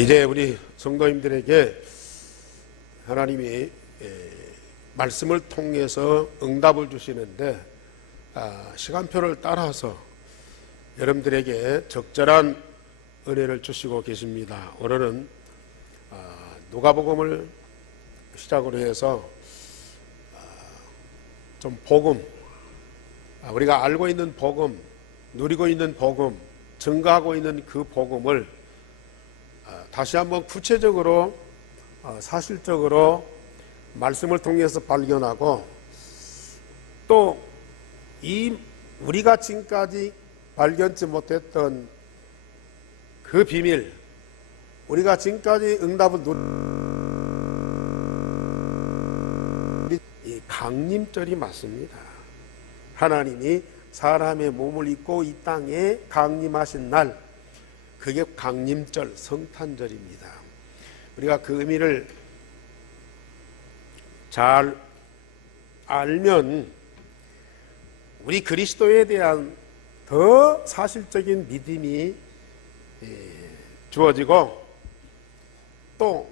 이제 우리 성도님들에게 하나님이 말씀을 통해서 응답을 주시는데 시간표를 따라서 여러분들에게 적절한 은혜를 주시고 계십니다. 오늘은 누가복음을 시작으로 해서 좀 복음, 우리가 알고 있는 복음, 누리고 있는 복음, 증거하고 있는 그 복음을 다시 한번 구체적으로 사실적으로 말씀을 통해서 발견하고, 또 이 우리가 지금까지 발견치 못했던 그 비밀, 우리가 지금까지 응답을 이 강림절이 맞습니다. 하나님이 사람의 몸을 입고 이 땅에 강림하신 날, 그게 강림절, 성탄절입니다. 우리가 그 의미를 잘 알면 우리 그리스도에 대한 더 사실적인 믿음이 주어지고, 또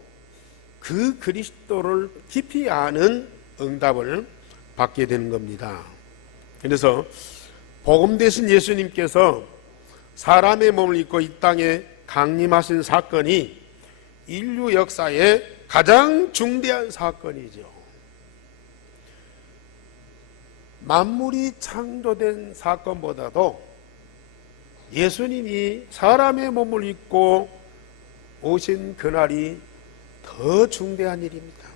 그 그리스도를 깊이 아는 응답을 받게 되는 겁니다. 그래서 복음 되신 예수님께서 사람의 몸을 입고 이 땅에 강림하신 사건이 인류 역사의 가장 중대한 사건이죠. 만물이 창조된 사건보다도 예수님이 사람의 몸을 입고 오신 그날이 더 중대한 일입니다.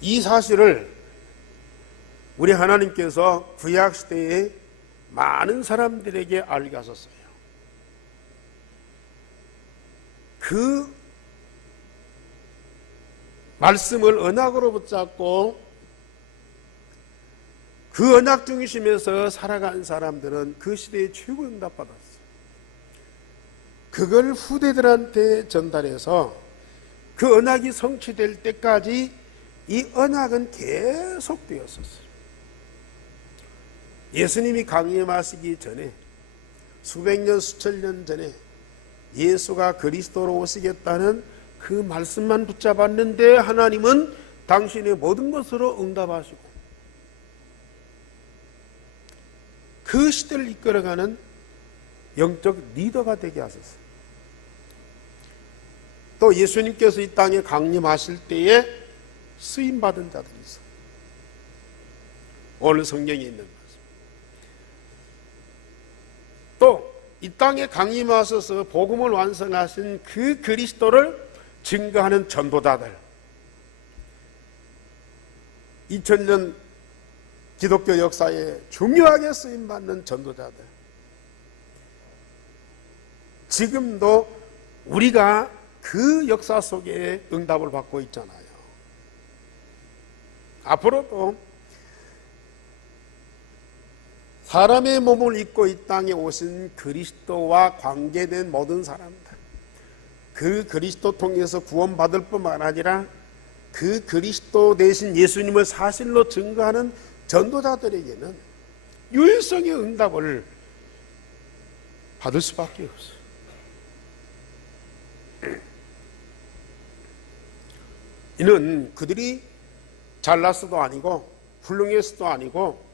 이 사실을 우리 하나님께서 구약시대에 많은 사람들에게 알게 하셨어요. 그 말씀을 언약으로 붙잡고 그 언약 중심에서 살아간 사람들은 그 시대에 최고 응답받았어요. 그걸 후대들한테 전달해서 그 언약이 성취될 때까지 이 언약은 계속되었었어요. 예수님이 강림하시기 전에, 수백 년, 수천 년 전에 예수가 그리스도로 오시겠다는 그 말씀만 붙잡았는데, 하나님은 당신의 모든 것으로 응답하시고 그 시대를 이끌어가는 영적 리더가 되게 하셨어요. 또 예수님께서 이 땅에 강림하실 때에 쓰임받은 자들이 있어요. 오늘 성경에 있는 것입니다. 또 이 땅에 강림하셔서 복음을 완성하신 그 그리스도를 증거하는 전도자들, 2000년 기독교 역사에 중요하게 쓰임받는 전도자들, 지금도 우리가 그 역사 속에 응답을 받고 있잖아요. 앞으로도 사람의 몸을 입고 이 땅에 오신 그리스도와 관계된 모든 사람들, 그 그리스도 통해서 구원받을 뿐만 아니라 그 그리스도 대신 예수님을 사실로 증거하는 전도자들에게는 유일성의 응답을 받을 수밖에 없어요. 이는 그들이 잘났어도 아니고 훌륭했어도 아니고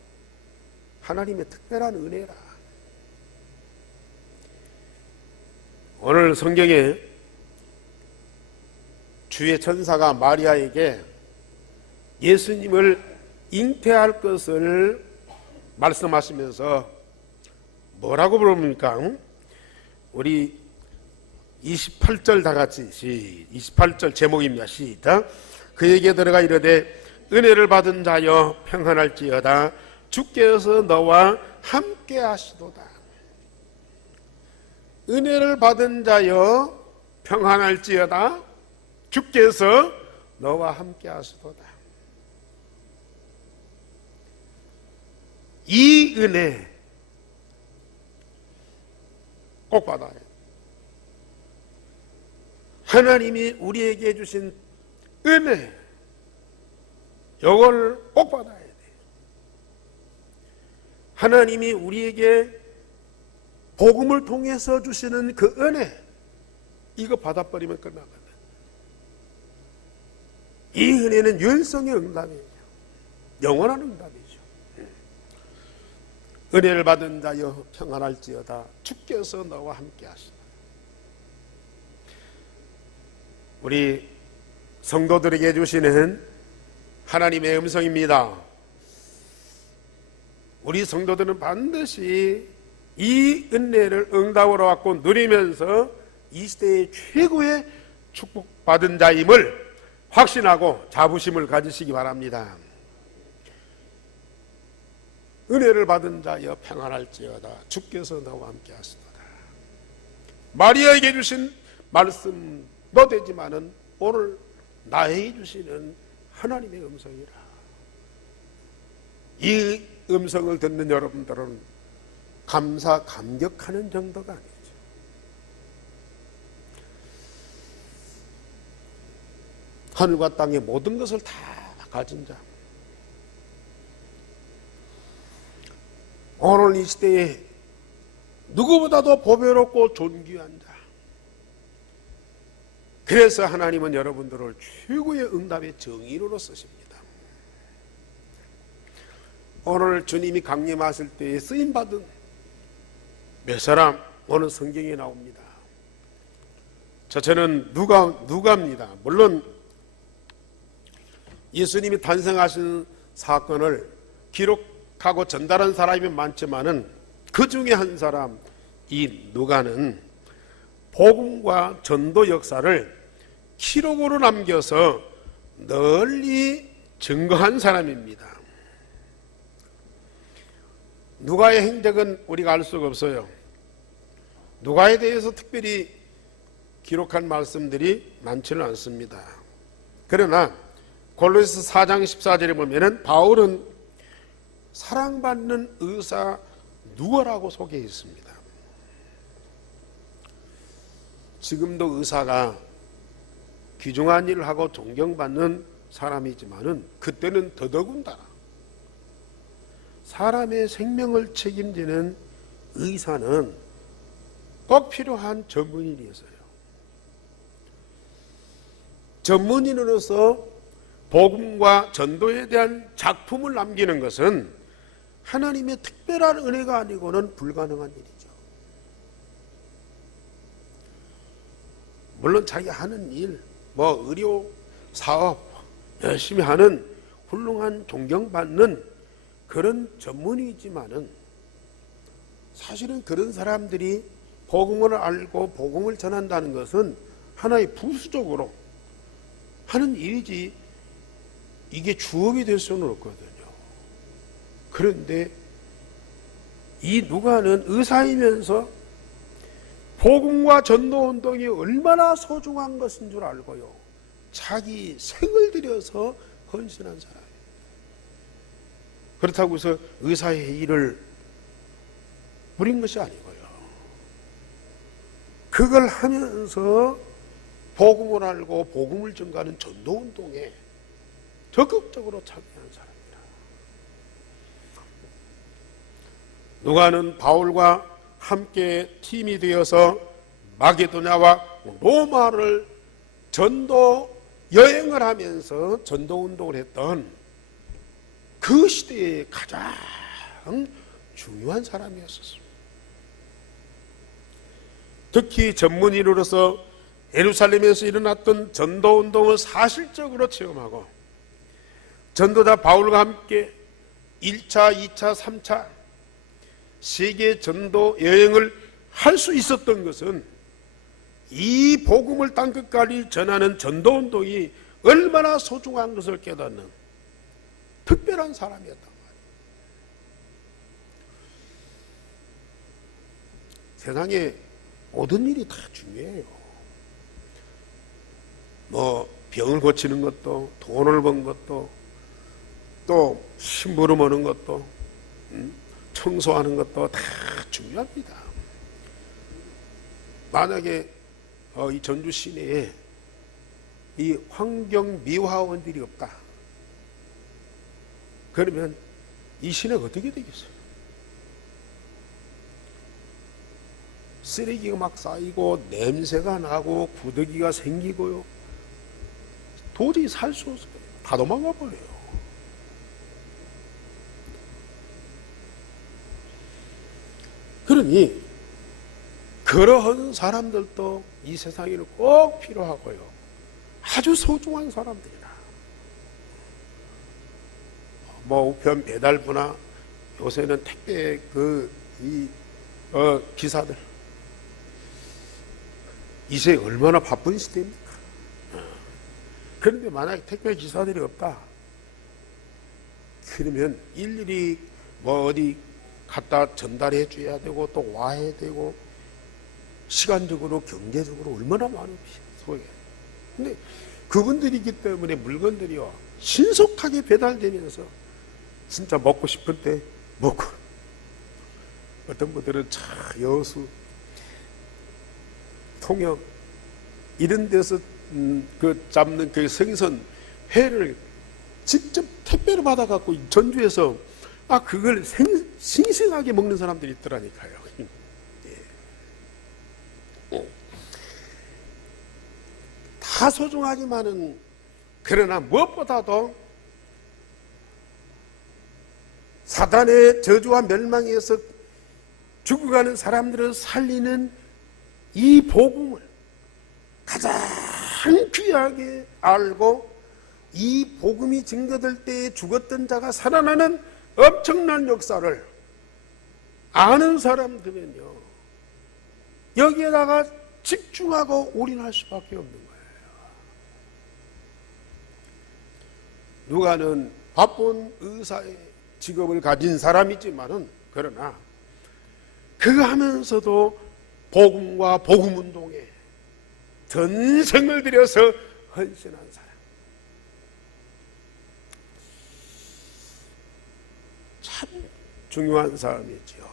하나님의 특별한 은혜라. 오늘 성경에 주의 천사가 마리아에게 예수님을 잉태할 것을 말씀하시면서 뭐라고 부릅니까? 우리 28절 다 같이 28절 제목입니다. 시작. 그에게 들어가 이르되 은혜를 받은 자여 평안할지어다 주께서 너와 함께 하시도다. 은혜를 받은 자여 평안할지어다 주께서 너와 함께 하시도다. 이 은혜 꼭 받아야 돼요. 하나님이 우리에게 주신 은혜, 이걸 꼭 받아야 돼요. 하나님이 우리에게 복음을 통해서 주시는 그 은혜, 이거 받아버리면 끝나거든. 이 은혜는 유일성의 응답이에요. 영원한 응답이죠. 은혜를 받은 자여 평안할지어다. 주께서 너와 함께 하시다. 우리 성도들에게 주시는 하나님의 음성입니다. 우리 성도들은 반드시 이 은혜를 응답으로 받고 누리면서 이 시대의 최고의 축복받은 자임을 확신하고 자부심을 가지시기 바랍니다. 은혜를 받은 자여 평안할지어다. 주께서 너와 함께 하시도다. 마리아에게 주신 말씀도 되지만은 오늘 나에게 주시는 하나님의 음성이라. 이 음성을 듣는 여러분들은 감격하는 정도가 아니죠. 하늘과 땅의 모든 것을 다 가진 자, 오늘 이 시대에 누구보다도 보배롭고 존귀한 자, 그래서 하나님은 여러분들을 최고의 응답의 정의로로 쓰십니다. 오늘 주님이 강림하실 때에 쓰임받은 몇 사람 오늘 성경에 나옵니다. 저는 누가입니다. 물론 예수님이 탄생하신 사건을 기록하고 전달한 사람이 많지만은 그 중에 한 사람, 이 누가는 복음과 전도 역사를 기록으로 남겨서 널리 증거한 사람입니다. 누가의 행적은 우리가 알 수가 없어요. 누가에 대해서 특별히 기록한 말씀들이 많지는 않습니다. 그러나 골로새서 4장 14절에 보면은 바울은 사랑받는 의사 누가라고 소개해 있습니다. 지금도 의사가 귀중한 일을 하고 존경받는 사람이지만은 그때는 더더군다나 사람의 생명을 책임지는 의사는 꼭 필요한 전문인이었어요. 전문인으로서 복음과 전도에 대한 작품을 남기는 것은 하나님의 특별한 은혜가 아니고는 불가능한 일이죠. 물론 자기 하는 일, 의료, 사업 열심히 하는 훌륭한 존경받는 그런 전문이지만은 사실은 그런 사람들이 복음을 알고 복음을 전한다는 것은 하나의 부수적으로 하는 일이지 이게 주업이 될 수는 없거든요. 그런데 이 누가는 의사이면서 복음과 전도운동이 얼마나 소중한 것인 줄 알고요, 자기 생을 들여서 헌신한 사람이에요. 그렇다고 해서 의사의 일을 부린 것이 아니고요, 그걸 하면서 복음을 알고 복음을 전가하는 전도운동에 적극적으로 참여한 사람입니다. 누가는 바울과 함께 팀이 되어서 마게도냐와 로마를 전도 여행을 하면서 전도운동을 했던 그 시대의 가장 중요한 사람이었습니다. 특히 전문인으로서 예루살렘에서 일어났던 전도운동을 사실적으로 체험하고 전도자 바울과 함께 1차, 2차, 3차 세계 전도 여행을 할 수 있었던 것은 이 복음을 땅끝까지 전하는 전도운동이 얼마나 소중한 것을 깨닫는 특별한 사람이었단 말이에요. 세상에 모든 일이 다 중요해요. 병을 고치는 것도, 돈을 번 것도, 또 심부름 오는 것도, 청소하는 것도 다 중요합니다. 만약에 이 전주 시내에 이 환경 미화원들이 없다, 그러면 이 시내가 어떻게 되겠어요? 쓰레기가 막 쌓이고 냄새가 나고 구더기가 생기고요. 도저히 살 수 없어요. 다 도망가 버려요. 그러니 그러한 사람들도 이 세상에는 꼭 필요하고요. 아주 소중한 사람들이다. 뭐 우편 배달부나 요새는 택배 기사들 이 세상에 얼마나 바쁜 시대입니까? 그런데 만약에 택배 기사들이 없다 그러면 일일이 뭐 어디 갖다 전달해 줘야 되고 또 와야 되고 시간적으로 경제적으로 얼마나 많은 소요. 근데 그분들이기 때문에 물건들이요 신속하게 배달되면서 진짜 먹고 싶을 때 먹고, 어떤 분들은 여수, 통영 이런 데서 잡는 그 생선 회를 직접 택배로 받아갖고 전주에서 그걸 싱싱하게 먹는 사람들이 있더라니까요. 다 소중하지만은 그러나 무엇보다도 사단의 저주와 멸망에서 죽어가는 사람들을 살리는 이 복음을 가장 귀하게 알고 이 복음이 증거될 때에 죽었던 자가 살아나는 엄청난 역사를 아는 사람들은요 여기에다가 집중하고 올인할 수밖에 없는 거예요. 누가는 바쁜 의사의 직업을 가진 사람이지만은 그러나 그거 하면서도 복음과 복음운동에 전생을 들여서 헌신한 사람. 참 중요한 사람이지요.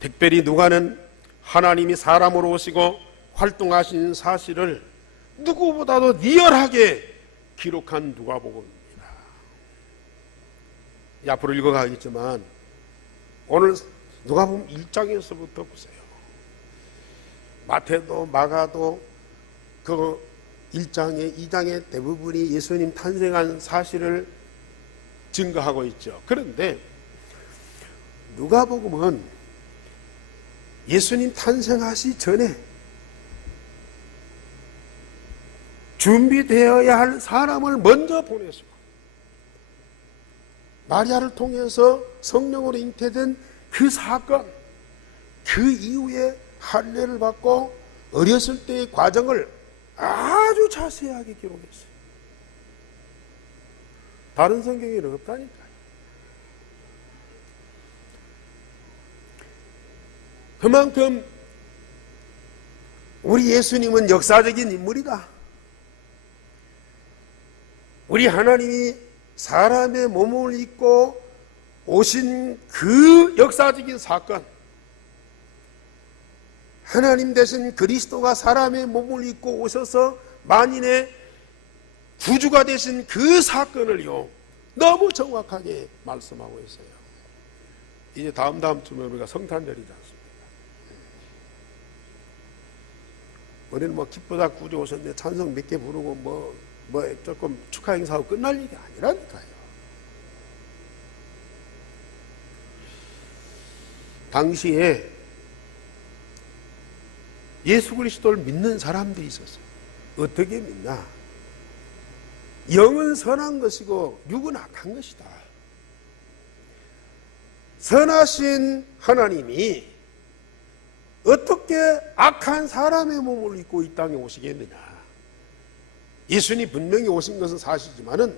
특별히 누가는 하나님이 사람으로 오시고 활동하신 사실을 누구보다도 리얼하게 기록한 누가복음입니다. 앞으로 읽어가겠지만 오늘 누가복음 1장에서부터 보세요. 마태도 마가도 그 1장에 2장의 대부분이 예수님 탄생한 사실을 증거하고 있죠. 그런데 누가복음은 예수님 탄생하시 전에 준비되어야 할 사람을 먼저 보내시고 마리아를 통해서 성령으로 잉태된 그 사건, 그 이후에 할례를 받고 어렸을 때의 과정을 아주 자세하게 기록했어요. 다른 성경에는 없다니까요. 그만큼 우리 예수님은 역사적인 인물이다. 우리 하나님이 사람의 몸을 입고 오신 그 역사적인 사건, 하나님 대신 그리스도가 사람의 몸을 입고 오셔서 만인의 구주가 되신 그 사건을요 너무 정확하게 말씀하고 있어요. 이제 다음 주에 우리가 성탄절이지 않습니까? 우리는 뭐 기쁘다 구주 오셨네 찬송 몇 개 부르고 뭐 조금 축하 행사하고 끝날 일이 아니라니까요. 당시에 예수 그리스도를 믿는 사람들이 있었어요. 어떻게 믿나? 영은 선한 것이고 육은 악한 것이다. 선하신 하나님이 어떻게 악한 사람의 몸을 입고 이 땅에 오시겠느냐? 예수님이 분명히 오신 것은 사실이지만은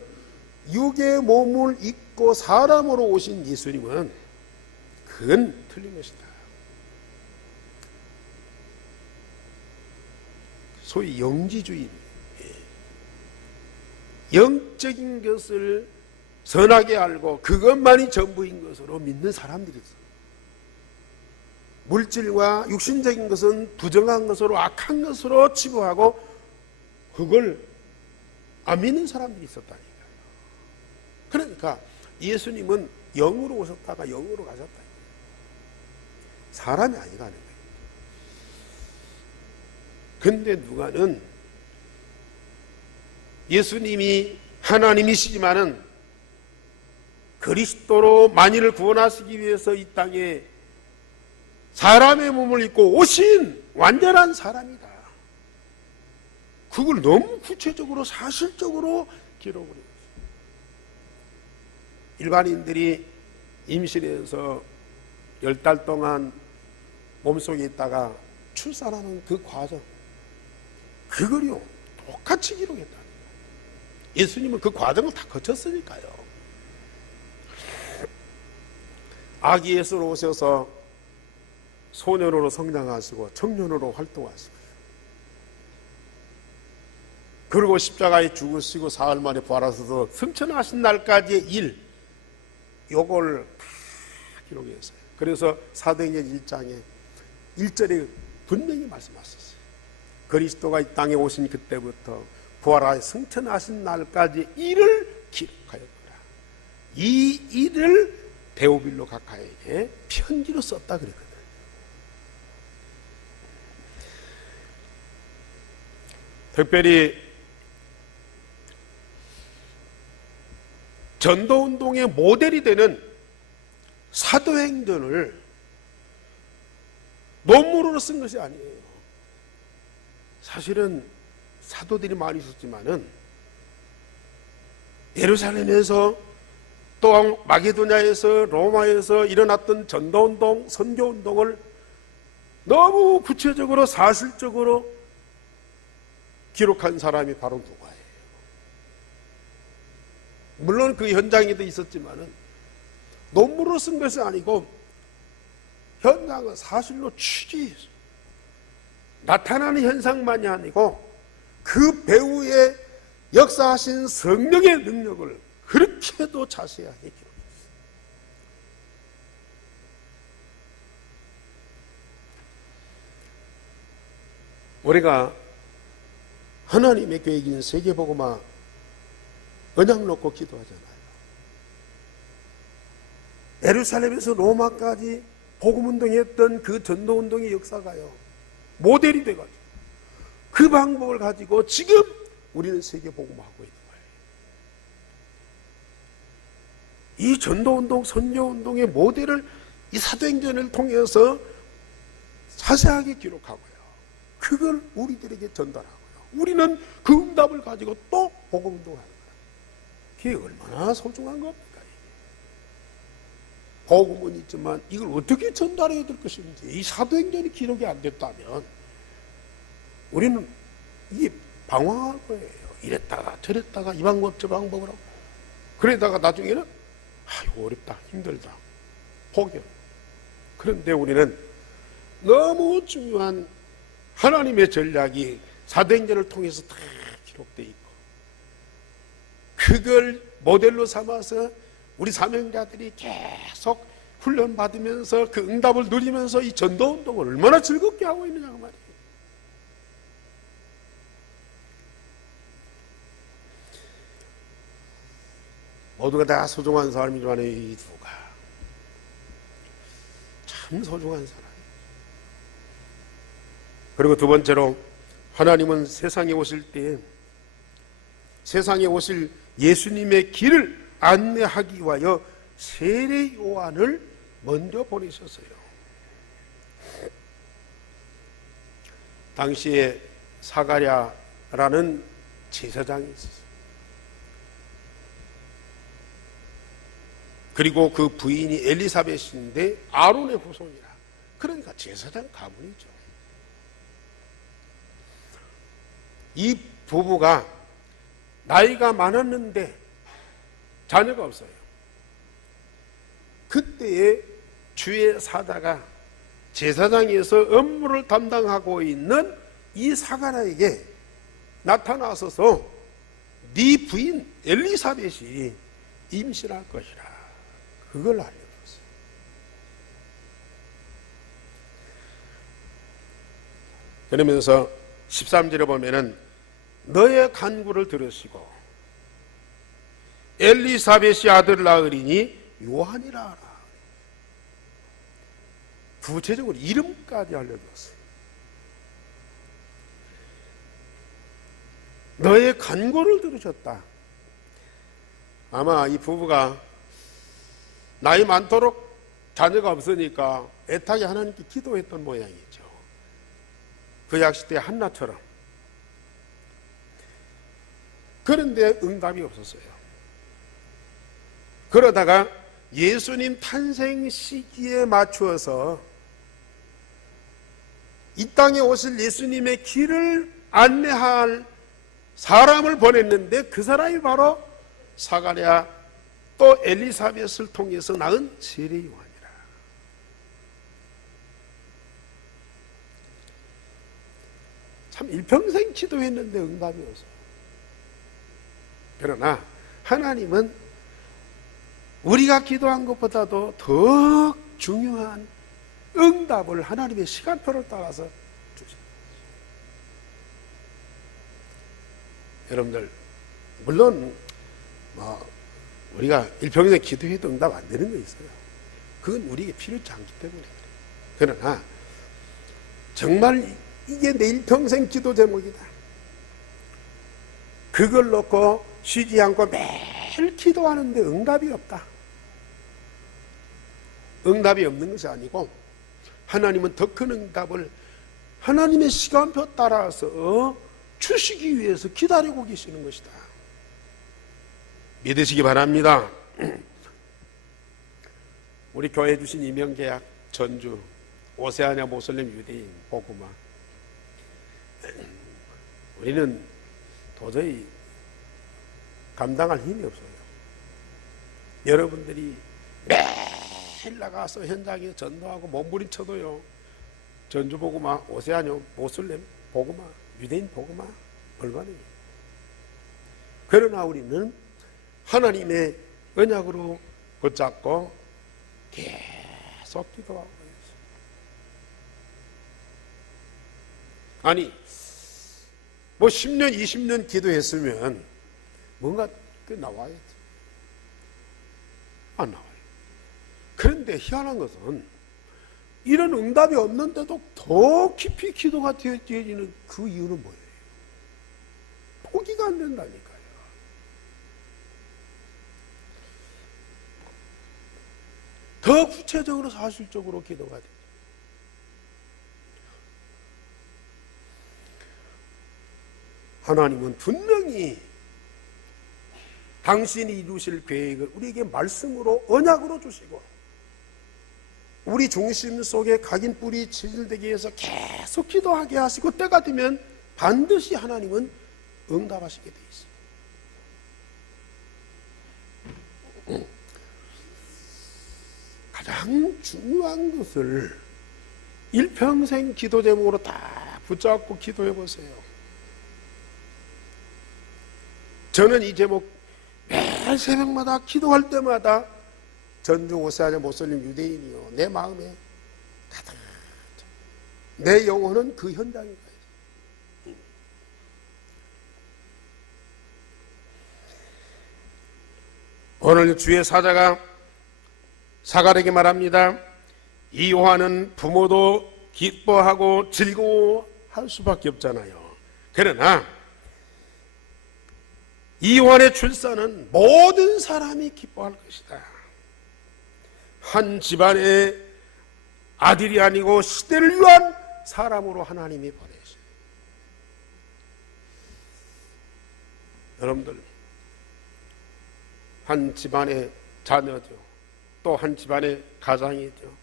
육의 몸을 입고 사람으로 오신 예수님은 그건 틀린 것이다. 소위 영지주의, 영적인 것을 선하게 알고 그것만이 전부인 것으로 믿는 사람들이 있어요. 물질과 육신적인 것은 부정한 것으로 악한 것으로 치부하고 그걸 안 믿는 사람들이 있었다니까요. 그러니까 예수님은 영으로 오셨다가 영으로 가셨다. 사람이 아니라는 거예요. 근데 누가는 예수님이 하나님이시지만은 그리스도로 만인을 구원하시기 위해서 이 땅에 사람의 몸을 입고 오신 완전한 사람이다. 그걸 너무 구체적으로 사실적으로 기록을 했어요. 일반인들이 임신해서 10달 동안 몸속에 있다가 출산하는 그 과정, 그걸요 똑같이 기록했다는 거예요. 예수님은 그 과정을 다 거쳤으니까요. 아기 예수로 오셔서 소년으로 성장하시고 청년으로 활동하시고, 그리고 십자가에 죽으시고 사흘 만에 부활하셔서 승천하신 날까지의 일, 요걸 다 기록했어요. 그래서 사도행전 1장에 1절에 분명히 말씀하셨어요. 그리스도가 이 땅에 오신 그때부터 부활하여 승천하신 날까지 일을 기록하였더라. 이 일을 데오빌로 각하에게 편지로 썼다 그랬거든요. 특별히 전도운동의 모델이 되는 사도행전을 논문으로 쓴 것이 아니에요. 사실은 사도들이 많이 있었지만은 예루살렘에서 또 마게도냐에서 로마에서 일어났던 전도운동, 선교운동을 너무 구체적으로 사실적으로 기록한 사람이 바로 누가예요. 물론 그 현장에도 있었지만은 논문으로 쓴 것이 아니고 현장은 사실로 취재해서 나타나는 현상만이 아니고 그 배우의 역사하신 성령의 능력을 그렇게도 자세하게 기록했어요. 우리가 하나님의 계획인 세계복음화 언약 놓고 기도하잖아요. 예루살렘에서 로마까지 복음운동했던 그 전도운동의 역사가요 모델이 돼가지고 그 방법을 가지고 지금 우리는 세계복음화하고 있는 거예요. 이 전도운동, 선교운동의 모델을 이 사도행전을 통해서 자세하게 기록하고요, 그걸 우리들에게 전달하고요, 우리는 그 응답을 가지고 또 복음운동하는 거예요. 그게 얼마나 소중한 겁니까? 복음은 있지만 이걸 어떻게 전달해야 될 것인지, 이 사도행전이 기록이 안 됐다면 우리는 이게 방황할 거예요. 이랬다가 저랬다가 이 방법 저 방법을 하고, 그러다가 나중에는 아이고 어렵다, 힘들다, 포기하고. 그런데 우리는 너무 중요한 하나님의 전략이 사도행전을 통해서 다 기록되어 있고, 그걸 모델로 삼아서 우리 사명자들이 계속 훈련받으면서 그 응답을 누리면서 이 전도운동을 얼마나 즐겁게 하고 있느냐 그 말이에요. 모두가 다 소중한 사람이지만 이 누가 참 소중한 사람. 그리고 두 번째로, 하나님은 세상에 오실 때 세상에 오실 예수님의 길을 안내하기 위하여 세례 요한을 먼저 보내셨어요. 당시에 사가랴라는 제사장이 있었어요. 그리고 그 부인이 엘리사벳인데 아론의 후손이라, 그러니까 제사장 가문이죠. 이 부부가 나이가 많았는데 자녀가 없어요. 그때에 주의 사자가 제사장에서 업무를 담당하고 있는 이 사가랴에게 나타나서서 네 부인 엘리사벳이 임신할 것이라, 그걸 알려줬어요. 그러면서 13절에 보면은 너의 간구를 들으시고 엘리사벳이 아들 낳으리니 요한이라 하라. 구체적으로 이름까지 알려줬어요. 너의 간구를 들으셨다. 아마 이 부부가 나이 많도록 자녀가 없으니까 애타게 하나님께 기도했던 모양이죠. 그 약시대 한나처럼. 그런데 응답이 없었어요. 그러다가 예수님 탄생 시기에 맞추어서 이 땅에 오실 예수님의 길을 안내할 사람을 보냈는데 그 사람이 바로 사가랴 또 엘리사벳을 통해서 낳은 세례 요한이라. 참 일평생 기도했는데 응답이 없어요. 그러나 하나님은 우리가 기도한 것보다도 더 중요한 응답을 하나님의 시간표를 따라서 주십니다. 여러분들 물론 우리가 일평생 기도해도 응답 안 되는 거 있어요. 그건 우리에게 필요치 않기 때문에 그래요. 그러나 정말 이게 내 일평생 기도 제목이다. 그걸 놓고 쉬지 않고 매일 기도하는데 응답이 없다. 응답이 없는 것이 아니고 하나님은 더 큰 응답을 하나님의 시간표 따라서 주시기 위해서 기다리고 계시는 것이다. 믿으시기 바랍니다. 우리 교회 주신 임명계약 전주 오세아냐 모슬렘 유대인 복음화, 우리는 도저히 감당할 힘이 없어요. 여러분들이 매일 나가서 현장에 전도하고 몸부림쳐도요, 전주 복음화, 오세아냐 모슬렘 복음화, 유대인 복음화 불가능해요. 그러나 우리는 하나님의 언약으로 붙잡고 계속 기도하고 있어요. 아니 10년 20년 기도했으면 뭔가 나와야지. 안 나와요. 그런데 희한한 것은 이런 응답이 없는데도 더 깊이 기도가 되어지는 그 이유는 뭐예요? 포기가 안 된다니까요. 더 구체적으로 사실적으로 기도가 돼요. 하나님은 분명히 당신이 이루실 계획을 우리에게 말씀으로 언약으로 주시고 우리 중심 속에 각인 뿌리 체질되기 위해서 계속 기도하게 하시고 때가 되면 반드시 하나님은 응답하시게 되어 있습니다. 가장 중요한 것을 일평생 기도 제목으로 다 붙잡고 기도해 보세요. 저는 이 제목 매일 새벽마다 기도할 때마다 전주 오세아냐 모슬림 유대인이요, 내 마음에 가득, 내 영혼은 그 현장에 가요. 오늘 주의 사자가 사가랴에게 말합니다. 이 요한은 부모도 기뻐하고 즐거워할 수밖에 없잖아요. 그러나 이 요한의 출산은 모든 사람이 기뻐할 것이다. 한 집안의 아들이 아니고 시대를 위한 사람으로 하나님이 보내셨어요. 여러분들, 한 집안의 자녀죠. 또 한 집안의 가장이죠.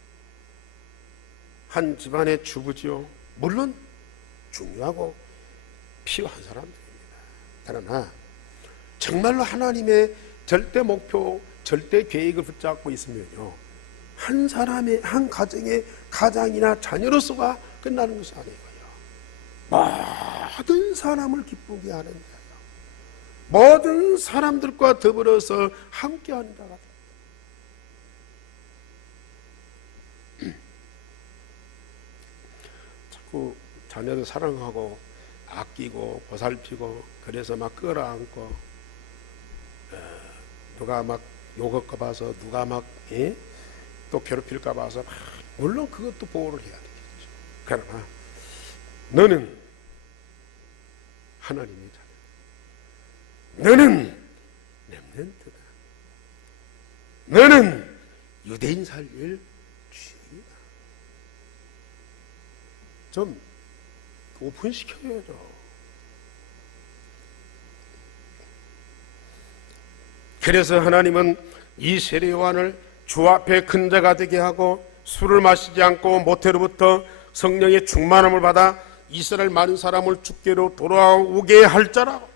한 집안의 주부죠. 물론 중요하고 필요한 사람들입니다. 그러나 정말로 하나님의 절대 목표, 절대 계획을 붙잡고 있으면요, 한 사람의, 한 가정의 가장이나 자녀로서가 끝나는 것이 아니고요, 모든 사람을 기쁘게 하는 자요, 모든 사람들과 더불어서 함께하는 자가 됩니다. 자꾸 자녀를 사랑하고 아끼고 보살피고 그래서 막 끌어안고, 누가 막 욕할까 봐서, 누가 막 또 괴롭힐까 봐서 막 물론 그것도 보호를 해야 되겠죠. 그러나 너는 하나님의 자녀, 너는 렘넌트다, 너는 유대인 살릴 주인이다. 좀 오픈시켜야죠. 그래서 하나님은 이 세례 요한을 주 앞에 큰 자가 되게 하고 술을 마시지 않고 모태로부터 성령의 충만함을 받아 이스라엘 많은 사람을 주께로 돌아오게 할 자라고,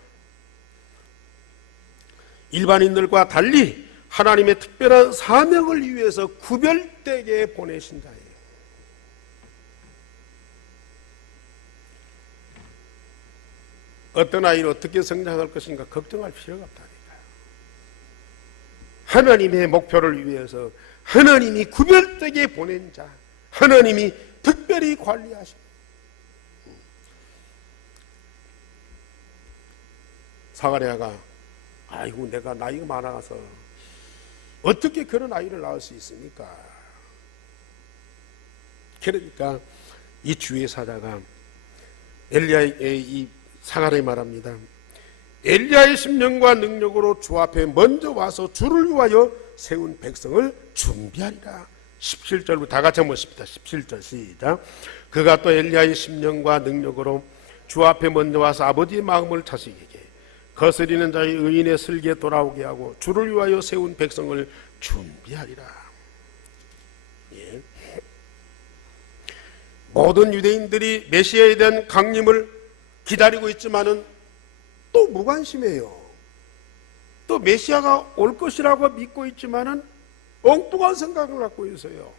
일반인들과 달리 하나님의 특별한 사명을 위해서 구별되게 보내신 자예요. 어떤 아이를 어떻게 성장할 것인가 걱정할 필요가 없다니까요. 하나님의 목표를 위해서 하나님이 구별되게 보낸 자, 하나님이 특별히 관리하십니다. 사가랴가 아이고 내가 나이가 많아서 어떻게 그런 아이를 낳을 수 있습니까? 그러니까 이 주의 사자가 엘리야의 이 사가랴에 말합니다. 엘리야의 심령과 능력으로 주 앞에 먼저 와서 주를 위하여 세운 백성을 준비하리라. 17절부터 다 같이 한번 봅시다. 17절 시작. 그가 또 엘리야의 심령과 능력으로 주 앞에 먼저 와서 아버지의 마음을 자식에게 거스리는 자의 의인의 슬기에 돌아오게 하고 주를 위하여 세운 백성을 준비하리라. 예. 모든 유대인들이 메시아에 대한 강림을 기다리고 있지만은 또 무관심해요. 또 메시아가 올 것이라고 믿고 있지만은 엉뚱한 생각을 갖고 있어요.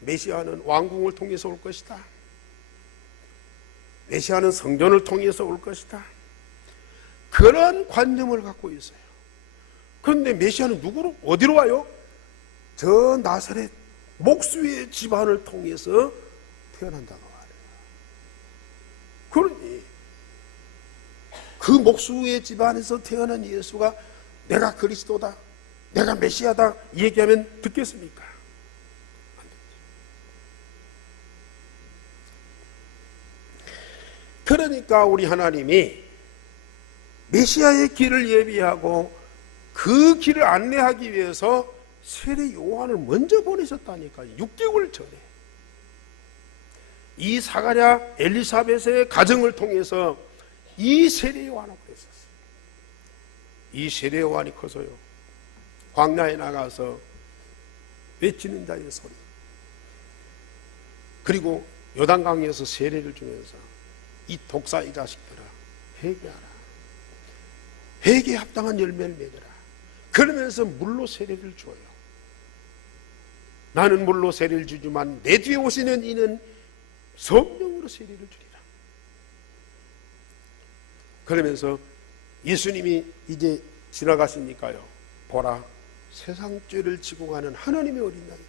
메시아는 왕궁을 통해서 올 것이다. 메시아는 성전을 통해서 올 것이다. 그런 관념을 갖고 있어요. 그런데 메시아는 누구로 어디로 와요? 저 나사렛 목수의 집안을 통해서 태어난다고 말해요. 그러니 그 목수의 집안에서 태어난 예수가 내가 그리스도다, 내가 메시아다 얘기하면 듣겠습니까? 안 되죠. 그러니까 우리 하나님이 메시아의 길을 예비하고 그 길을 안내하기 위해서 세례 요한을 먼저 보내셨다니까요. 6개월 전에. 이 사가랴 엘리사벳의 가정을 통해서 이 세례 요한을 보냈었어요. 이 세례 요한이 커서요, 광야에 나가서 외치는 자의 소리, 그리고 요단강에서 세례를 주면서 이 독사의 자식들아 회개하라, 회개에 합당한 열매를 맺어라. 그러면서 물로 세례를 줘요. 나는 물로 세례를 주지만 내 뒤에 오시는 이는 성령으로 세례를 주리라. 그러면서 예수님이 이제 지나가시니까요, 보라 세상 죄를 지고 가는 하나님의 어린 양이다.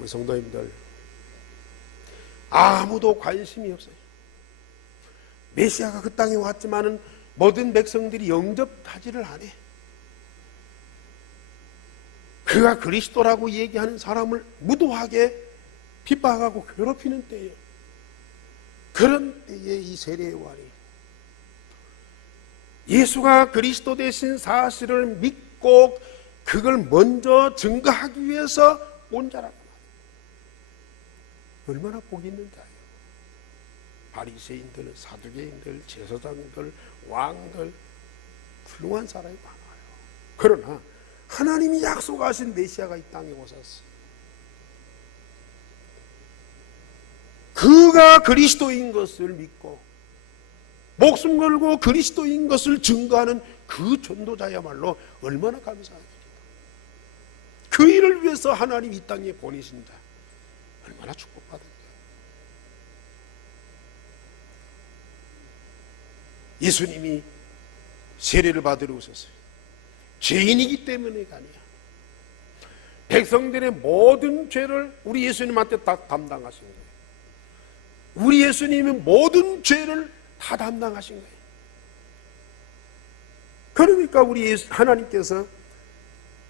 우리 성도님들 아무도 관심이 없어요. 메시아가 그 땅에 왔지만은 모든 백성들이 영접하지를 않아. 그가 그리스도라고 얘기하는 사람을 무도하게 핍박하고 괴롭히는 때예요. 그런 때에 이 세례 요한이 예수가 그리스도 되신 사실을 믿고 그걸 먼저 증거하기 위해서 온 자라고 말해요. 얼마나 복이 있는 자예요. 바리새인들, 사두개인들, 제사장들, 왕들 훌륭한 사람이 많아요. 그러나 하나님이 약속하신 메시아가 이 땅에 오셨어요. 그가 그리스도인 것을 믿고 목숨 걸고 그리스도인 것을 증거하는 그 전도자야말로 얼마나 감사합니다. 그 일을 위해서 하나님 이 땅에 보내신 자 얼마나 축복받은 거예요. 예수님이 세례를 받으러 오셨어요. 죄인이기 때문에가 아니야. 백성들의 모든 죄를 우리 예수님한테 다 담당하신 거예요. 우리 예수님이 모든 죄를 다 담당하신 거예요. 그러니까 우리 하나님께서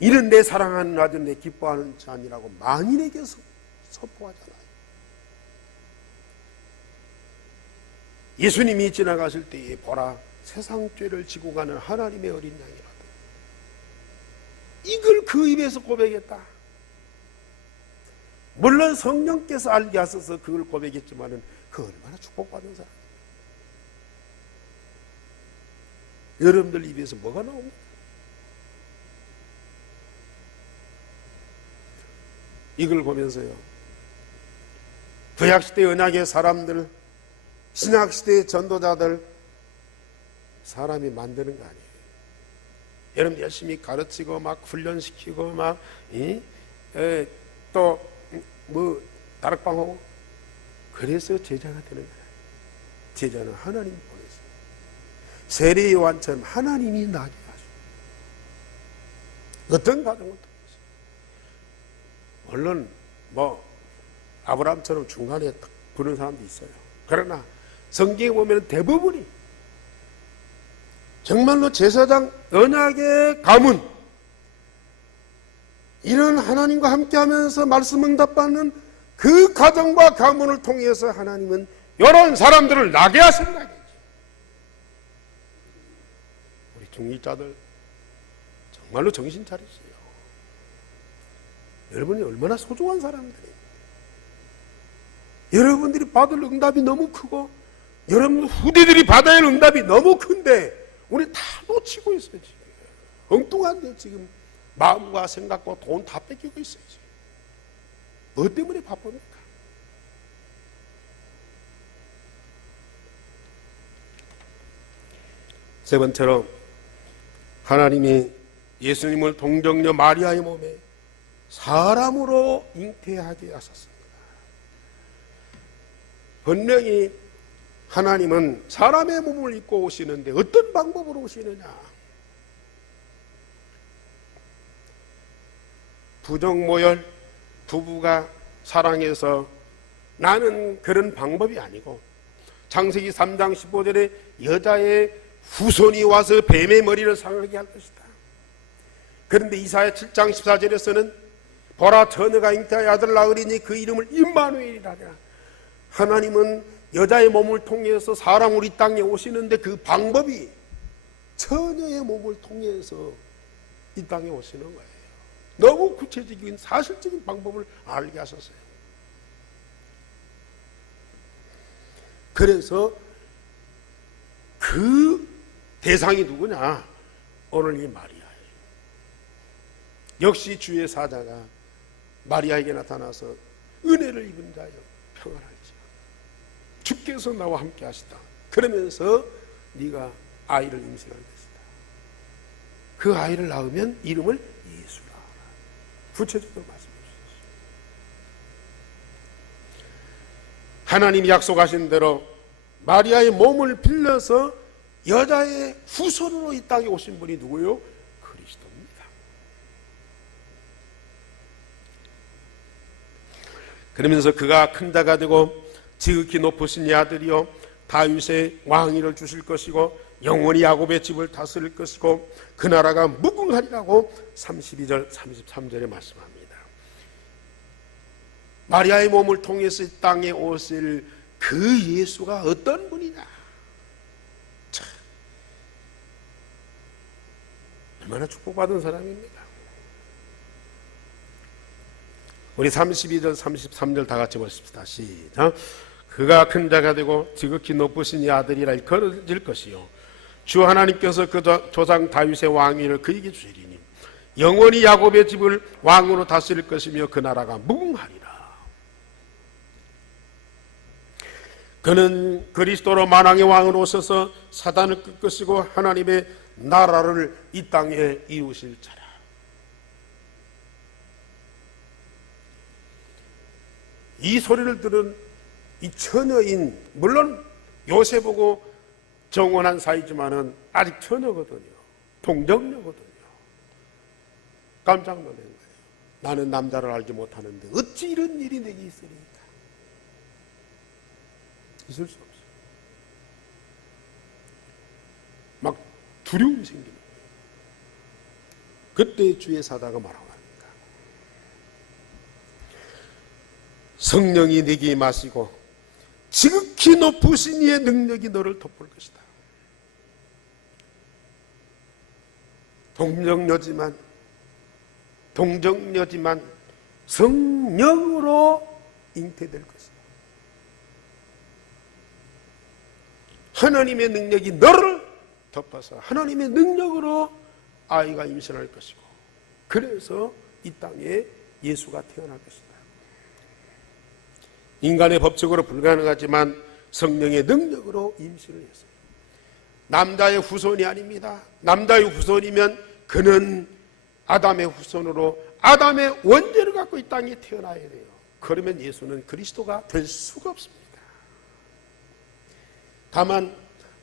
이는 내 사랑하는 아들, 내 기뻐하는 자니라고 만인에게 선포하잖아요. 예수님이 지나가실 때에 보라, 세상 죄를 지고 가는 하나님의 어린 양이라도, 이걸 그 입에서 고백했다. 물론 성령께서 알게 하셔서 그걸 고백했지만은 그 얼마나 축복받은 사람. 여러분들 입에서 뭐가 나옵니까? 이걸 보면서요, 구약시대 언약의 사람들, 신약시대의 전도자들, 사람이 만드는 거 아니에요. 여러분 열심히 가르치고 막 훈련시키고 막 또 뭐 다락방하고 그래서 제자가 되는 거예요. 제자는 하나님이 보내서 세례 요한처럼 하나님이 나게 하시고, 어떤 과정을 통해서, 물론 뭐 아브라함처럼 중간에 딱 부는 사람도 있어요. 그러나 성경에 보면 대부분이 정말로 제사장 언약의 가문, 이런 하나님과 함께하면서 말씀 응답받는 그 가정과 가문을 통해서 하나님은 이런 사람들을 나게 하신다. 우리 중직자들 정말로 정신 차리세요. 여러분이 얼마나 소중한 사람들이에요. 여러분들이 받을 응답이 너무 크고 여러분 후대들이 받아야 할 응답이 너무 큰데 우리 다 놓치고 있어요. 지금 엉뚱한데 지금 마음과 생각과 돈 다 뺏기고 있어요. 지금. 뭐 때문에 바쁩니까? 세 번째로, 하나님이 예수님을 동정녀 마리아의 몸에 사람으로 잉태하게 하셨습니다. 분명히 하나님은 사람의 몸을 입고 오시는데 어떤 방법으로 오시느냐? 부정모열 부부가 사랑해서 나는 그런 방법이 아니고, 창세기 3장 15절에 여자의 후손이 와서 뱀의 머리를 상하게 할 것이다. 그런데 이사야 7장 14절에서는 보라, 처녀가 잉태하여 아들 낳으리니 그 이름을 임마누엘이라 하라. 하나님은 여자의 몸을 통해서 사람으로 이 땅에 오시는데 그 방법이 처녀의 몸을 통해서 이 땅에 오시는 거예요. 너무 구체적인 사실적인 방법을 알게 하셨어요. 그래서 그 대상이 누구냐? 오늘 이 마리아예요. 역시 주의 사자가 마리아에게 나타나서 은혜를 입은 자여 평안할지어다. 주께서 나와 함께 하시다. 그러면서 네가 아이를 임신할 것이다. 그 아이를 낳으면 이름을 예수라. 구체적으로 말씀해 주셨어요. 하나님이 약속하신 대로 마리아의 몸을 빌려서 여자의 후손으로 이 땅에 오신 분이 누구요? 그리스도입니다. 그러면서 그가 큰 자가 되고 지극히 높으신 이 아들이요 다윗의 왕위를 주실 것이고 영원히 야곱의 집을 다스릴 것이고 그 나라가 무궁하리라고 32절 33절에 말씀합니다. 마리아의 몸을 통해서 이 땅에 오실 그 예수가 어떤 분이냐? 참, 얼마나 축복받은 사람입니까? 우리 32절 33절 다 같이 보십시다. 시작. 그가 큰 자가 되고 지극히 높으신 이 아들이라 일컬어질 것이요 주 하나님께서 그 조상 다윗의 왕위를 그에게 주시리니 영원히 야곱의 집을 왕으로 다스릴 것이며 그 나라가 무궁하리라. 그는 그리스도로 만왕의 왕으로 오셔서 사단을 꺾으시고 하나님의 나라를 이 땅에 이루실 자라. 이 소리를 들은 이 처녀인, 물론 요셉하고 정혼한 사이지만은 아직 처녀거든요. 동정녀거든요. 깜짝 놀란 거예요. 나는 남자를 알지 못하는데 어찌 이런 일이 내게 있으리까? 있을 수 없어요. 막 두려움이 생기는 거예요. 그때 주의 사자가 뭐라고 합니까? 성령이 내게 임하시고 지극히 높으신 이의 능력이 너를 덮을 것이다. 동정녀지만 성령으로 잉태될 것이다. 하나님의 능력이 너를 덮어서 하나님의 능력으로 아이가 임신할 것이고, 그래서 이 땅에 예수가 태어날 것이다. 인간의 법칙으로 불가능하지만 성령의 능력으로 임신을 했어요. 남자의 후손이 아닙니다. 남자의 후손이면 그는 아담의 후손으로 아담의 원죄를 갖고 이 땅에 태어나야 돼요. 그러면 예수는 그리스도가 될 수가 없습니다. 다만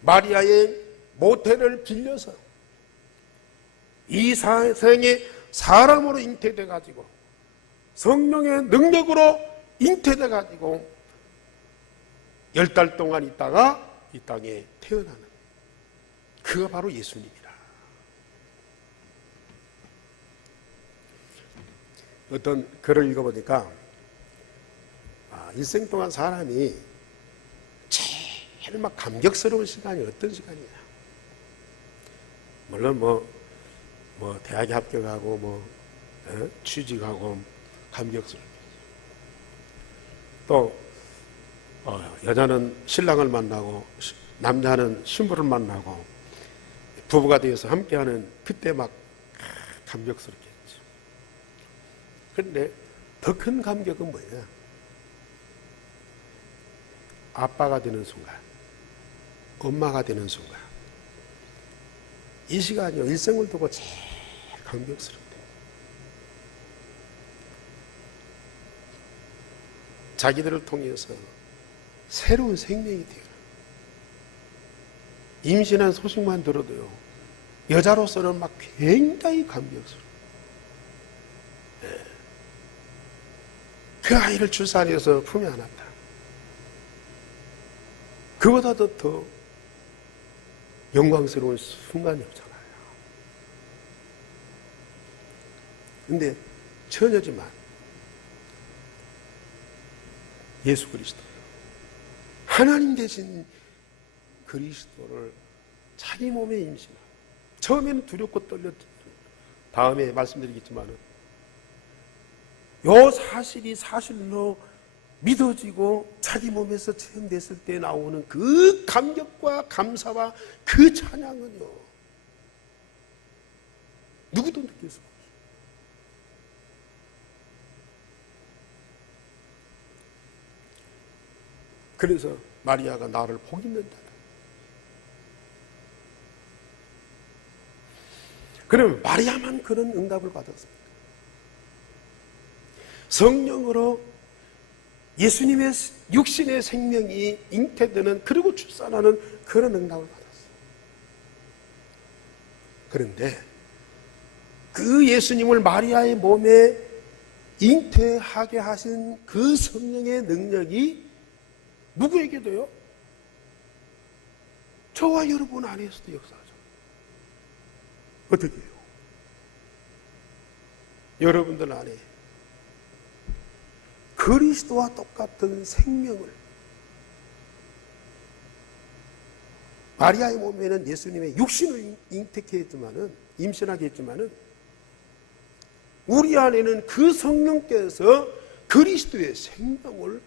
마리아의 모태를 빌려서 이 세상에 사람으로 잉태돼 가지고 성령의 능력으로 잉태돼 가지고 10달 동안 있다가 이 땅에 태어나는, 그가 바로 예수님이라. 어떤 글을 읽어보니까 일생 동안 사람이 제일 막 감격스러운 시간이 어떤 시간이냐. 물론 뭐 대학에 합격하고 취직하고 감격스럽죠. 또 여자는 신랑을 만나고 남자는 신부를 만나고 부부가 되어서 함께하는 그때 막 감격스럽겠죠. 그런데 더 큰 감격은 뭐예요? 아빠가 되는 순간, 엄마가 되는 순간, 이 시간이요, 일생을 두고 제일 감격스럽대요. 자기들을 통해서 새로운 생명이 되어요. 임신한 소식만 들어도요, 여자로서는 막 굉장히 감격스러워요. 그 아이를 출산해서 품에 안았다. 그보다도 더 영광스러운 순간이 없잖아요. 근데 처녀지만 예수 그리스도, 하나님 되신 그리스도를 자기 몸에 임신하고, 처음에는 두렵고 떨렸죠. 다음에 말씀드리겠지만 요 사실이 사실로 믿어지고 자기 몸에서 체험됐을 때 나오는 그 감격과 감사와 그 찬양은요, 누구도 느낄 수 없어요. 그래서 마리아가 나를 복 있는 자다. 그러면 마리아만 그런 응답을 받았습니다. 성령으로 예수님의 육신의 생명이 잉태되는, 그리고 출산하는 그런 응답을 받았어요. 그런데 그 예수님을 마리아의 몸에 잉태하게 하신 그 성령의 능력이 누구에게도요? 저와 여러분 안에서도 역사하죠. 어떻게 해요? 여러분들 안에 그리스도와 똑같은 생명을, 마리아의 몸에는 예수님의 육신을 잉태케 했지만은, 임신하게 했지만은, 우리 안에는 그 성령께서 그리스도의 생명을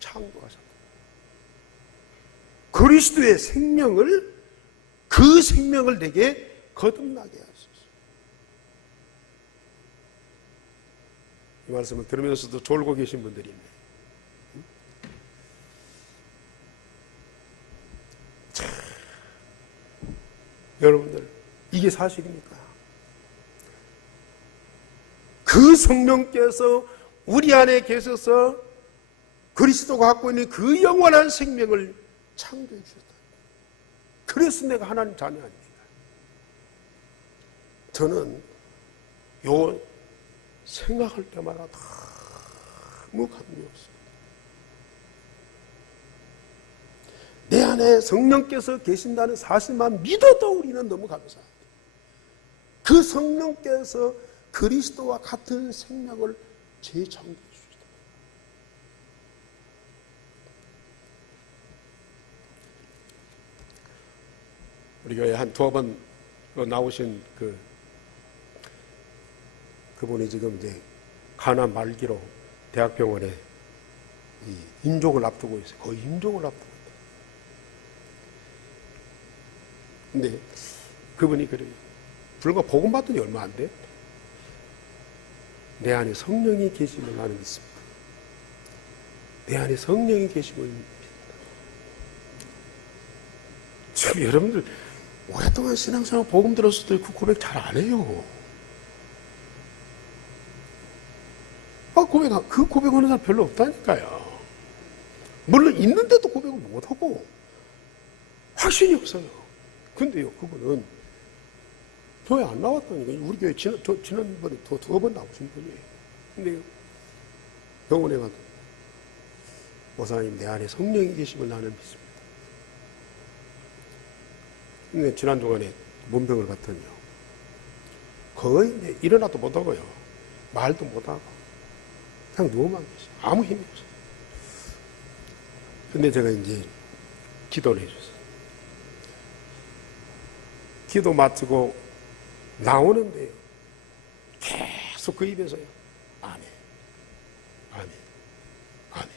창조하셨다. 그리스도의 생명을, 그 생명을 내게 거듭나게 하소서. 이 말씀을 들으면서도 졸고 계신 분들이 있네. 참, 여러분들, 이게 사실입니까? 그 성령께서 우리 안에 계셔서 그리스도가 갖고 있는 그 영원한 생명을 창조해 주셨다. 그래서 내가 하나님 자녀 아닙니까? 저는 요 생각할 때마다 너무 감미롭습니다. 내 안에 성령께서 계신다는 사실만 믿어도 우리는 너무 감사합니다. 그 성령께서 그리스도와 같은 생명을 재창조해 주시다. 우리 교회 한 두어 번 나오신 그분이 지금 이제 가나 말기로 대학병원에 임종을 앞두고 있어요. 거의 임종을 앞두고 있어요. 근데 그분이 그래요. 불과 복음 받은 지 얼마 안 돼. 내 안에 성령이 계심을 나는 믿습니다. 내 안에 성령이 계심을 믿습니다. 지금 여러분들 오랫동안 신앙생활 복음 들었을 때 그 고백 잘 안 해요. 그 고백하는 사람 별로 없다니까요. 물론 있는데도 고백을 못하고 확신이 없어요. 근데요, 그분은 교회 안 나왔다니까. 우리 교회 지난번에 두어 번 나오신 분이에요. 근데요, 병원에 가서 목사님, 내 안에 성령이 계심을 나는 믿습니다. 근데 지난 주간에 문병을 갔더니요, 거의 이제 일어나도 못하고요, 말도 못하고 그냥 누워만 계세요. 아무 힘이 없어요. 근데 제가 이제 기도를 해줬어요. 기도 마치고 나오는데요, 계속 그 입에서요, 아멘, 아멘, 아멘.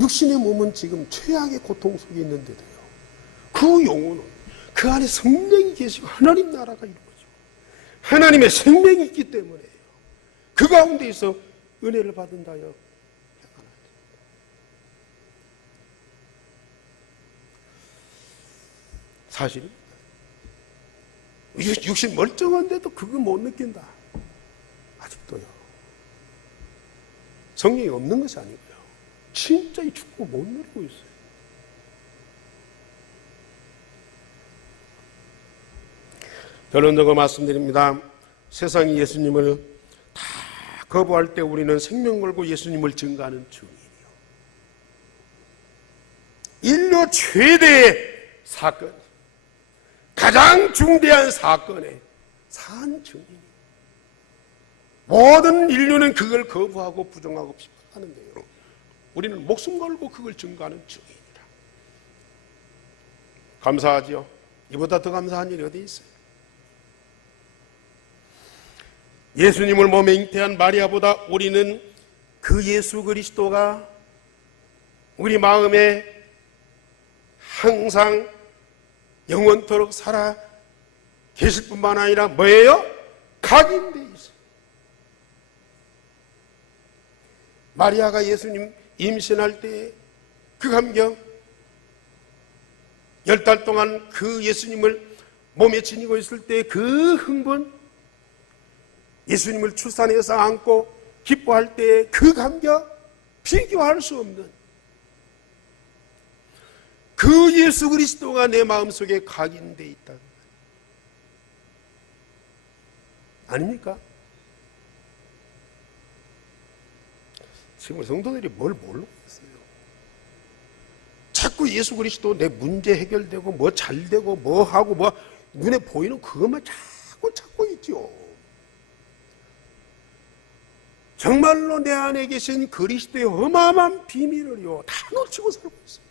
육신의 몸은 지금 최악의 고통 속에 있는데도요, 그 영혼은 그 안에 성령이 계시고 하나님 나라가 이루어지고 하나님의 생명이 있기 때문에요, 그 가운데에서 은혜를 받은다여 사실입니다. 육신 멀쩡한데도 그거 못 느낀다. 아직도요. 성령이 없는 것이 아니고요, 진짜 이 축복을 못 누리고 있어요. 결론적으로 말씀드립니다. 세상이 예수님을 다 거부할 때 우리는 생명 걸고 예수님을 증거하는 증인이요, 인류 최대의 사건, 가장 중대한 사건에 산 증인이에요. 모든 인류는 그걸 거부하고 부정하고 비판하는데요, 우리는 목숨 걸고 그걸 증거하는 증인이라. 감사하지요. 이보다 더 감사한 일이 어디 있어요? 예수님을 몸에 잉태한 마리아보다 우리는 그 예수 그리스도가 우리 마음에 항상 영원토록 살아 계실 뿐만 아니라 뭐예요? 각인되어 있어요. 마리아가 예수님 임신할 때 그 감격, 10달 동안 그 예수님을 몸에 지니고 있을 때 그 흥분, 예수님을 출산해서 안고 기뻐할 때 그 감격, 비교할 수 없는 그 예수 그리스도가 내 마음속에 각인되어 있다. 아닙니까? 지금 성도들이 뭘 모르고 있어요. 자꾸 예수 그리스도 내 문제 해결되고 뭐 잘되고 뭐 하고 뭐 눈에 보이는 그것만 자꾸 찾고 있죠. 정말로 내 안에 계신 그리스도의 어마어마한 비밀을요, 다 놓치고 살고 있어요.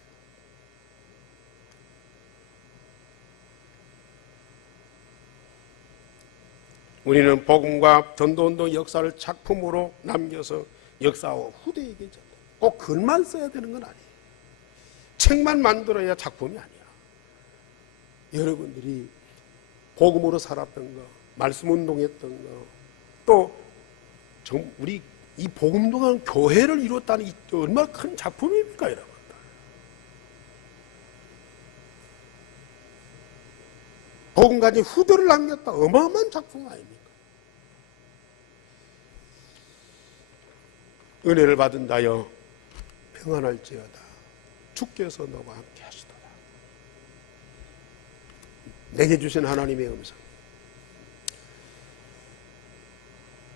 우리는 복음과 전도운동 역사를 작품으로 남겨서 역사와 후대에게 전해. 꼭 글만 써야 되는 건 아니에요. 책만 만들어야 작품이 아니야. 여러분들이 복음으로 살았던 거, 말씀운동했던 거, 또 우리 이 복음동안 교회를 이뤘다는 이 얼마나 큰 작품입니까, 여러분? 복음 가진 후대를 남겼다. 어마어마한 작품 아닙니까? 은혜를 받은다여 평안할지어다. 주께서 너와 함께 하시도다. 내게 주신 하나님의 음성.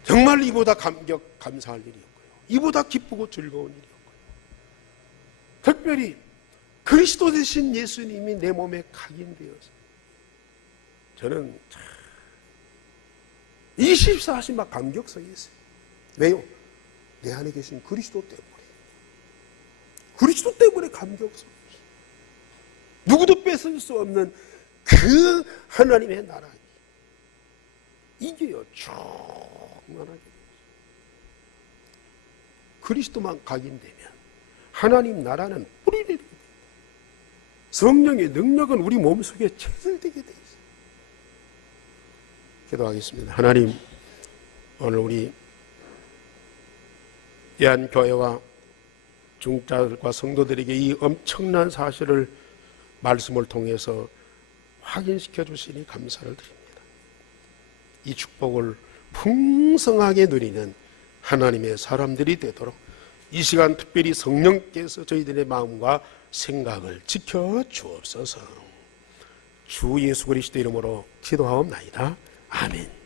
정말 이보다 감사할 일이 없고요, 이보다 기쁘고 즐거운 일이 없고요. 특별히 그리스도 되신 예수님이 내 몸에 각인되어서 저는 24시간 막 감격 속에 있어요. 왜요? 내 안에 계신 그리스도 때문에. 그리스도 때문에 감격 속에 있어요. 누구도 뺏을 수 없는 그 하나님의 나라. 이게요, 충만하게. 그리스도만 각인되면 하나님 나라는 뿌리를 내리게 됩니다. 성령의 능력은 우리 몸속에 체질되게 되어 있어요. 기도하겠습니다. 하나님, 오늘 우리 대한교회와 중자들과 성도들에게 이 엄청난 사실을 말씀을 통해서 확인시켜 주시니 감사를 드립니다. 이 축복을 풍성하게 누리는 하나님의 사람들이 되도록 이 시간 특별히 성령께서 저희들의 마음과 생각을 지켜 주옵소서. 주 예수 그리스도 이름으로 기도하옵나이다. 아멘.